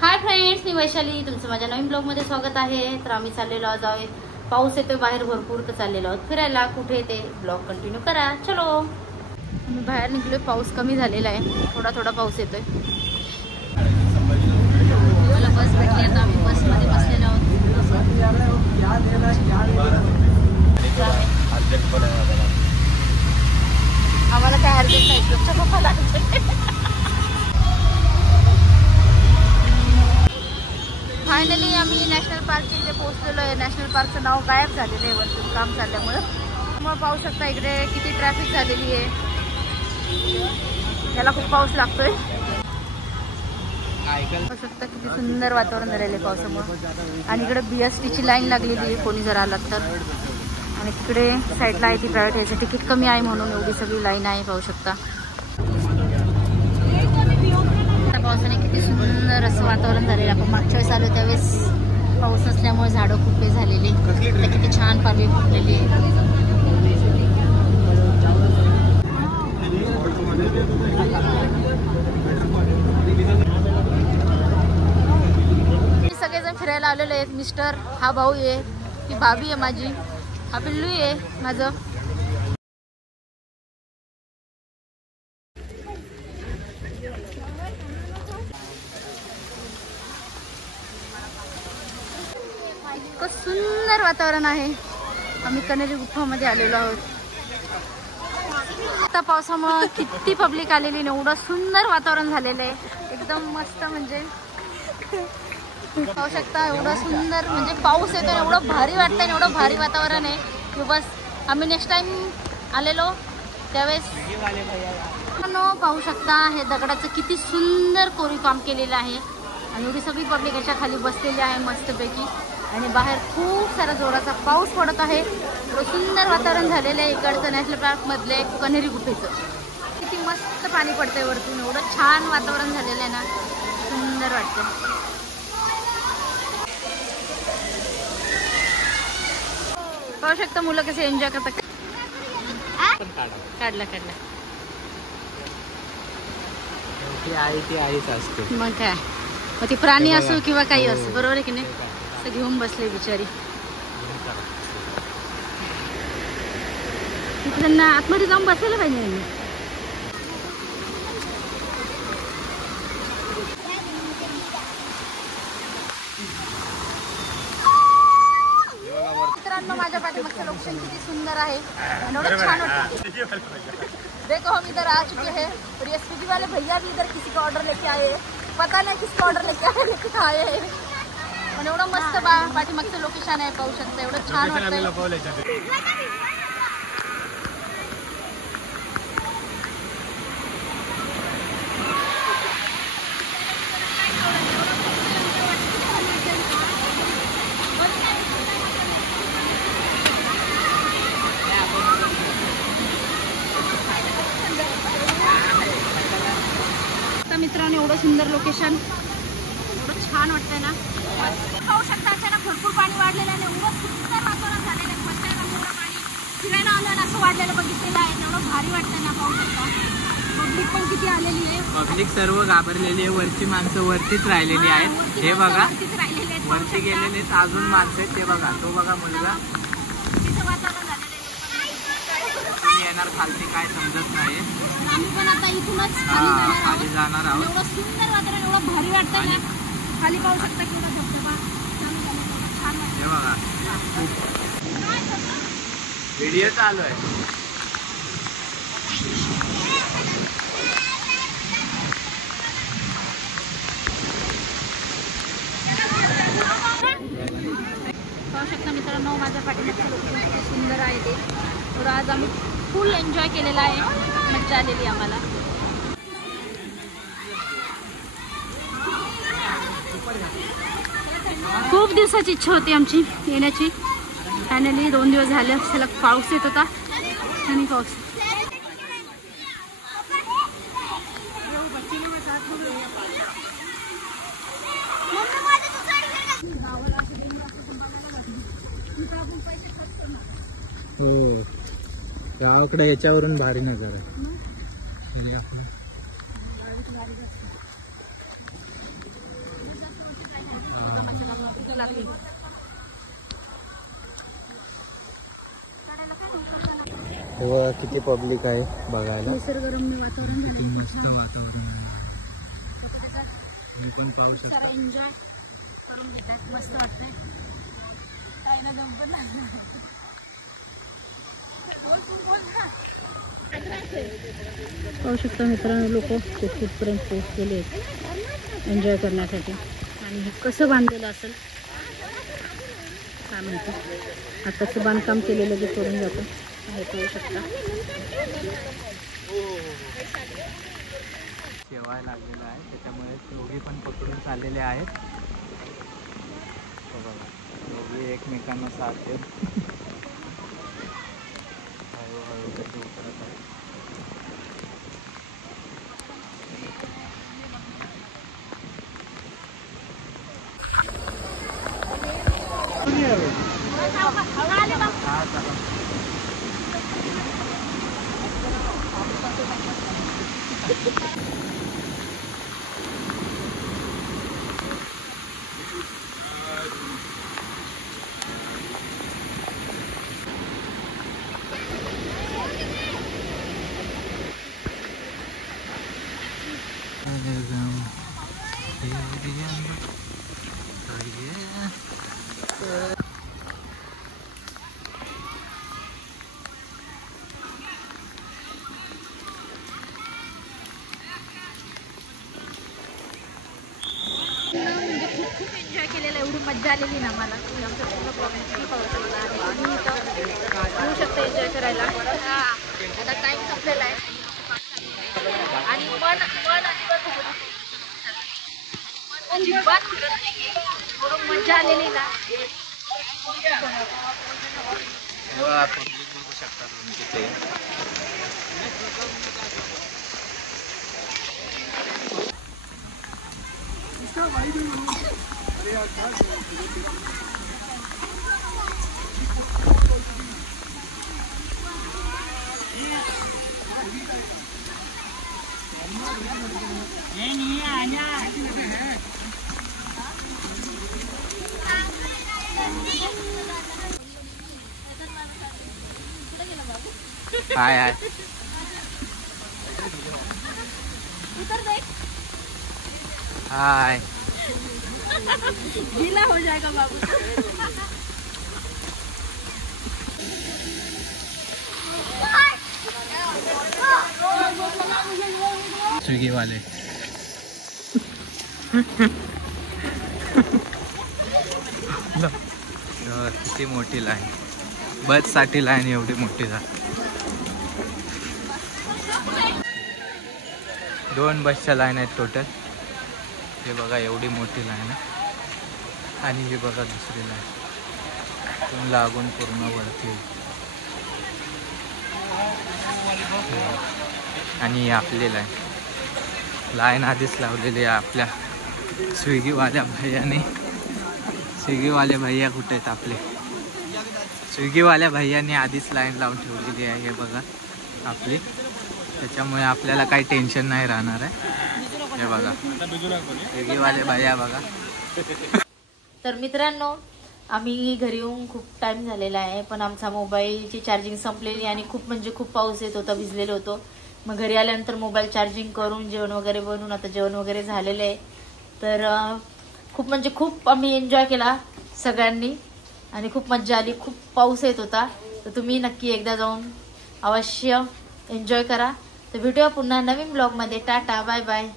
Hi friends, मी वैशाली, तुमचं माझ्या नवीन ब्लॉगमध्ये स्वागत आहे। तर आम्ही चाललेलो आहोत, पाऊस येतोय बाहेर भरपूर, तर चाललेलो आहोत फिरायला। कुठे ते ब्लॉग कंटिन्यू करा। चलो, आम्ही बाहेर निघलोय, पाऊस कमी झालेला आहे, थोडा थोडा पाऊस येतोय। मला बस भेटली, आता आम्ही बसमध्ये बसलेलो आहोत। आम्हाला काय अर्जंट नाही, तुमच्या पप्पाला फायनली आम्ही नॅशनल पार्कच्या इथे पोहोचलेलो आहे। नॅशनल पार्कचं नाव गायब झालेलं आहे वरतून काम चालल्यामुळे। मग पाहू शकता इकडे किती ट्रॅफिक झालेली आहे, याला खूप पाऊस लागतोय। पाहू शकता किती सुंदर वातावरण झालेलं आहे पावसामुळे। आणि इकडे BSTची लाईन लागलेली आहे, कोणी जर आलात तर। आणि तिकडे साईडला आहे ती प्रायव्हेट, याचं तिकीट कमी आहे म्हणून एवढी सगळी लाईन आहे, पाहू शकता। पावसाने किती सुंदर असं वातावरण झालेलं। आपण मागच्या वेळेस आलो त्यावेळेस पाऊस नसल्यामुळे झाडं खूप हे झालेली, तर किती छान पालवी फुटलेली। सगळेजण फिरायला आलेले आहेत। मिस्टर, हा भाऊ आहे, ही भाभी आहे माझी, हा पिल्लू आहे माझं। इतकं सुंदर वातावरण आहे। आम्ही कनेरी गुफामध्ये आलेलो आहोत। आता पावसामुळे किती पब्लिक आलेली, एवढं सुंदर वातावरण झालेलं आहे, एकदम मस्त। म्हणजे पाहू शकता एवढं सुंदर, म्हणजे पाऊस येतो, एवढं भारी वाटतंय, एवढं भारी वातावरण आहे की बस। आम्ही नेक्स्ट टाइम आलेलो त्यावेळेस पाहू शकता हे दगडाचं किती सुंदर कोरीव काम केलेलं आहे। आणि एवढी सगळी पब्लिक याच्या खाली बसलेली आहे मस्तपैकी। आणि बाहेर खूप सारा जोराचा पाऊस पडत आहे। सुंदर वातावरण झालेलं आहे इकडचं नॅशनल पार्क मधले कनेरी गुफेचं। किती मस्त पाणी पडतंय वरतून, एवढं छान वातावरण झालेलं आहे ना, सुंदर वाटतं। पाहू शकता मुलं कसे एन्जॉय करतात। काढला मग काय, मग ती प्राणी असो किंवा काही असो, बरोबर आहे की नाही। तर घेऊन बसले बिचारी, त्यांना आतमध्ये जाऊन बसायला पाहिजे। मित्रांनो, माझ्या पाठीमागचं लोकेशन किती सुंदर आहे, एवढं छान वाटतं। देखो हम इधर आ चुके हैं और ये स्विगी वाले भैया भी इधर किसी का ऑर्डर लेके आए हैं, पता नहीं किसका ऑर्डर लेके आए, लेकिन आए हैं। पण एवढं मस्त पाठीमागचं लोकेशन आहे, पाहू शकता, एवढं छान वाटतं। मित्रांनो, एवढं सुंदर लोकेशन, एवढं छान वाटतंय ना। पाहू शकता अचानक भरपूर पाणी वाढलेलं आहे, एवढं सुंदर वातावरण झालेलं आहे। फर्स्ट टाइम आम्ही एवढं पाणी फिरायला आलं असं वाढलेलं बघितलेलं आहे, एवढं भारी वाटतंय ना। पाहू शकता पब्लिक पण किती आलेली आहे, पब्लिक सर्व घाबरलेली आहे। वरची माणसं वरतीच राहिलेली आहेत, हे बघा वरती गेलेले अजून माणसं आहेत, ते बघा, तो बघा मुलगा। तिचं वातावरण झालेलं आहे, येणार खालती काय समजत नाही। आम्ही पण आता इथूनच खाली जाणार आहोत। एवढं सुंदर वातावरण, एवढं भारी वाटतंय ना। खाली पाहू शकता केवढा धबधबा छान वाटतं। व्हिडिओ चालू आहे। पाहू शकता मित्रांनो, माझ्या पाठीमागचं लोकेशन किती सुंदर आहे ते। तर आज आम्ही फुल एन्जॉय केलेला आहे, मज्जा आलेली आम्हाला। खूप दिवसाची इच्छा होती आमची येण्याची, फायनली 2 दिवस झाले सलग पाऊस येत होता आणि पाऊस। हो, गावाकडे याच्यावरून भारी नजर आहे। लागली. तेव्हा किती पब्लिक आहे बघायला. निसर्गरम्य वातावरण किती मस्त वातावरण आहे. तुम्ही पण पाहू शकता. जरा एन्जॉय करून घेतात. मस्त वाटतंय. काय ना दम पण पाहू शकता मित्रांनो, लोक कुठपर्यंत पोहोचलेले आहेत एन्जॉय करण्यासाठी. आणि हे कसं बांधलेलं असेल काय माहिती. आताचं बांधकाम केलेलं जे करून जातं हे पाहू शकता. शेवाय लागलेला आहे त्याच्यामुळे दोघी पण पकडून चाललेले आहेत. बघा दोघी एकमेकांना साथ देत हळूहळू कधी उतरत आहे. हा चला. म्हणजे खूप एन्जॉय केलेला. एवढी मजा आलेली ना मला. येऊ शकता एन्जॉय करायला. आता टाइम संपलेला आहे आणि मन अजिबात फिरत नाही. थोडं मजा आलेली ना. पब्लिक बघू शकता तुम्ही तिथे. हाय हाय. हाय. गीला हो जाएगा बाबू. स्विगी वाले किती मोठी लाईन. बस साठी लाईन एवढी मोठी झाली. 2 बसच्या लाईन आहेत टोटल. हे बघा एवढी मोठी लाईन आहे. आणि हे बघा दुसरी लाईन तुम्ही लागून पूर्ण वरती. आणि आपली लाईन आधीच लावलेली आहे आपल्या स्विगीवाल्या भैयाने. स्विगीवाले भैया कुठे आहेत आपले. स्विगीवाल्या भैयाने आधीच लाईन लावून ठेवलेली आहे. हे बघा आपली. त्याच्यामुळे आपल्याला काही टेन्शन नाही राहणार आहे. हे बघा स्विगीवाले भैया बघा. तर मित्रांनो, आम्ही घरी येऊन खूप टाइम झालेला आहे. पण आमचा मोबाईलची चार्जिंग संपलेली आणि खूप म्हणजे खूप पाऊस येत होता. भिजलेलो होतो. मग घरी आल्यानंतर मोबाईल चार्जिंग करून जेवण वगैरे बनवून आता जेवण वगैरे झालेलं आहे. तर खूप म्हणजे खूप आम्ही एन्जॉय केला सगळ्यांनी आणि खूप मजा आली. खूप पाऊस येत होता. तर तुम्ही नक्की एकदा जाऊन अवश्य एन्जॉय करा. तर भेटूया पुन्हा नवीन ब्लॉगमध्ये. Tata bye bye.